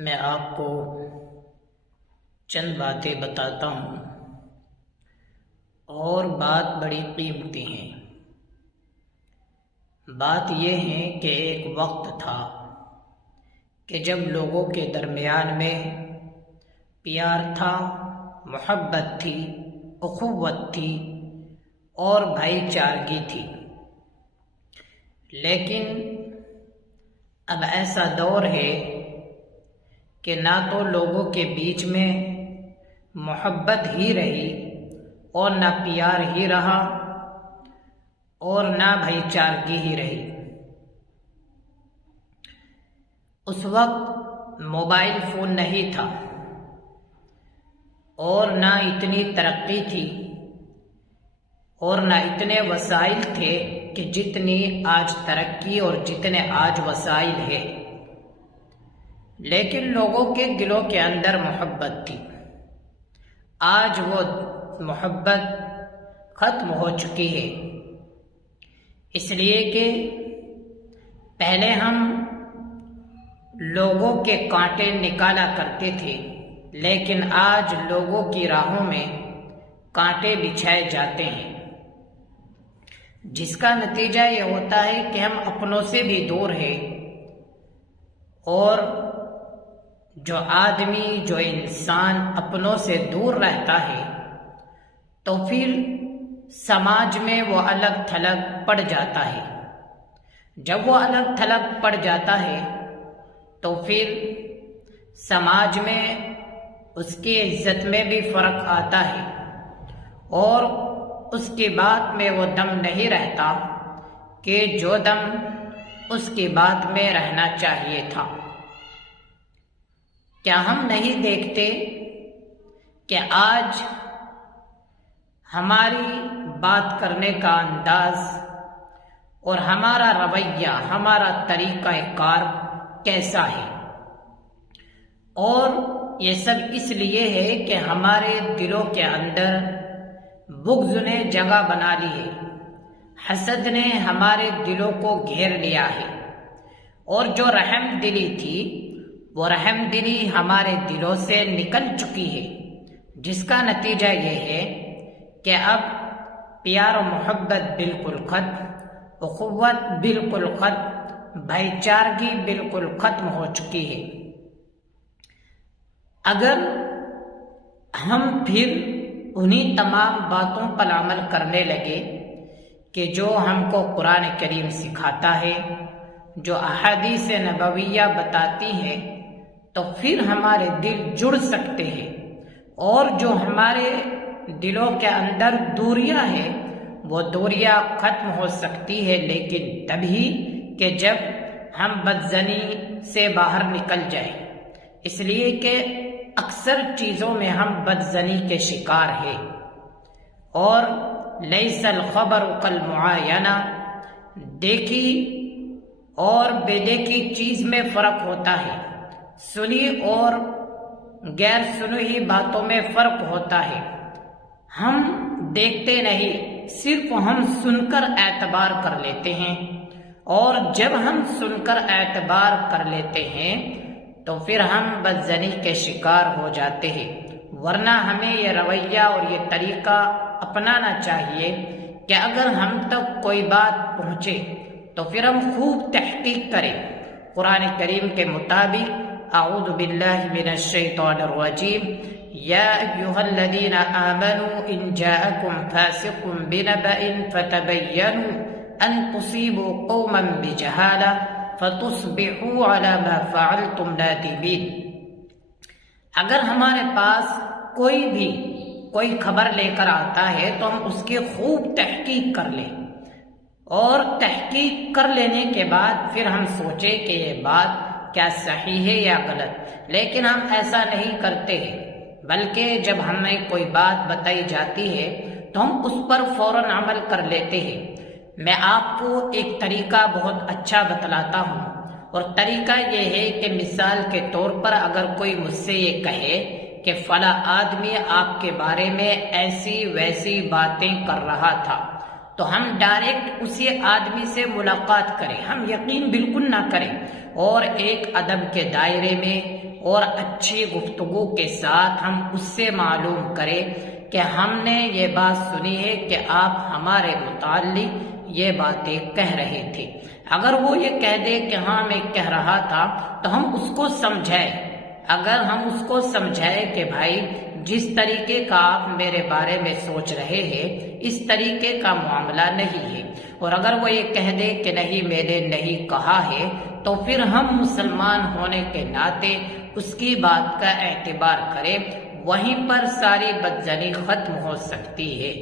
میں آپ کو چند باتیں بتاتا ہوں اور بات بڑی قیمتی ہیں۔ بات یہ ہے کہ ایک وقت تھا کہ جب لوگوں کے درمیان میں پیار تھا، محبت تھی، اخوت تھی اور بھائی چارگی تھی، لیکن اب ایسا دور ہے کہ نہ تو لوگوں کے بیچ میں محبت ہی رہی اور نہ پیار ہی رہا اور نہ بھائی چارگی ہی رہی۔ اس وقت موبائل فون نہیں تھا اور نہ اتنی ترقی تھی اور نہ اتنے وسائل تھے کہ جتنی آج ترقی اور جتنے آج وسائل ہے، لیکن لوگوں کے دلوں کے اندر محبت تھی۔ آج وہ محبت ختم ہو چکی ہے، اس لیے کہ پہلے ہم لوگوں کے کانٹے نکالا کرتے تھے، لیکن آج لوگوں کی راہوں میں کانٹے بچھائے جاتے ہیں، جس کا نتیجہ یہ ہوتا ہے کہ ہم اپنوں سے بھی دور ہیں، اور جو آدمی جو انسان اپنوں سے دور رہتا ہے تو پھر سماج میں وہ الگ تھلگ پڑ جاتا ہے۔ جب وہ الگ تھلگ پڑ جاتا ہے تو پھر سماج میں اس کی عزت میں بھی فرق آتا ہے اور اس کی بات میں وہ دم نہیں رہتا کہ جو دم اس کی بات میں رہنا چاہیے تھا۔ کیا ہم نہیں دیکھتے کہ آج ہماری بات کرنے کا انداز اور ہمارا رویہ، ہمارا طریقہ کار کیسا ہے؟ اور یہ سب اس لیے ہے کہ ہمارے دلوں کے اندر بغض نے جگہ بنا لی ہے، حسد نے ہمارے دلوں کو گھیر لیا ہے، اور جو رحم دلی تھی وہ رحم دلی ہمارے دلوں سے نکل چکی ہے، جس کا نتیجہ یہ ہے کہ اب پیار و محبت بالکل ختم، اخوت بالکل ختم، بھائی چارگی بالکل ختم ہو چکی ہے۔ اگر ہم پھر انہی تمام باتوں پر عمل کرنے لگے کہ جو ہم کو قرآن کریم سکھاتا ہے، جو احادیث نبویہ بتاتی ہے، تو پھر ہمارے دل جڑ سکتے ہیں، اور جو ہمارے دلوں کے اندر دوریاں ہیں وہ دوریاں ختم ہو سکتی ہے، لیکن تبھی کہ جب ہم بدزنی سے باہر نکل جائیں، اس لیے کہ اکثر چیزوں میں ہم بدزنی کے شکار ہیں، اور لیس الخبر کالمعاینہ، دیکھی اور بے دیکھی چیز میں فرق ہوتا ہے، سنی اور غیر سنی باتوں میں فرق ہوتا ہے۔ ہم دیکھتے نہیں، صرف ہم سن کر اعتبار کر لیتے ہیں، اور جب ہم سن کر اعتبار کر لیتے ہیں تو پھر ہم بدزنی کے شکار ہو جاتے ہیں، ورنہ ہمیں یہ رویہ اور یہ طریقہ اپنانا چاہیے کہ اگر ہم تک کوئی بات پہنچے تو پھر ہم خوب تحقیق کریں۔ قرآن کریم کے مطابق اعوذ باللہ من الشیطان الرجیم، یا ایھا الذین آمنوا ان جاءکم فاسق بنبأ فتبینوا ان تصیبوا قوما بجہالہ فتصبحوا علی ما فعلتم نادمین۔ اگر ہمارے پاس کوئی خبر لے کر آتا ہے تو ہم اس کی خوب تحقیق کر لیں، اور تحقیق کر لینے کے بعد پھر ہم سوچیں کہ یہ بات کیا صحیح ہے یا غلط، لیکن ہم ایسا نہیں کرتے ہیں، بلکہ جب ہمیں کوئی بات بتائی جاتی ہے تو ہم اس پر فوراً عمل کر لیتے ہیں۔ میں آپ کو ایک طریقہ بہت اچھا بتلاتا ہوں، اور طریقہ یہ ہے کہ مثال کے طور پر اگر کوئی مجھ سے یہ کہے کہ فلاں آدمی آپ کے بارے میں ایسی ویسی باتیں کر رہا تھا، تو ہم ڈائریکٹ اسی آدمی سے ملاقات کریں، ہم یقین بالکل نہ کریں، اور ایک ادب کے دائرے میں اور اچھی گفتگو کے ساتھ ہم اس سے معلوم کریں کہ ہم نے یہ بات سنی ہے کہ آپ ہمارے متعلق یہ باتیں کہہ رہے تھے۔ اگر وہ یہ کہہ دے کہ ہاں میں کہہ رہا تھا تو ہم اس کو سمجھائیں۔ اگر ہم اس کو سمجھائیں کہ بھائی جس طریقے کا آپ میرے بارے میں سوچ رہے ہیں اس طریقے کا معاملہ نہیں ہے، اور اگر وہ یہ کہہ دے کہ نہیں میں نے نہیں کہا ہے، تو پھر ہم مسلمان ہونے کے ناطے اس کی بات کا اعتبار کریں، وہیں پر ساری بدزنی ختم ہو سکتی ہے۔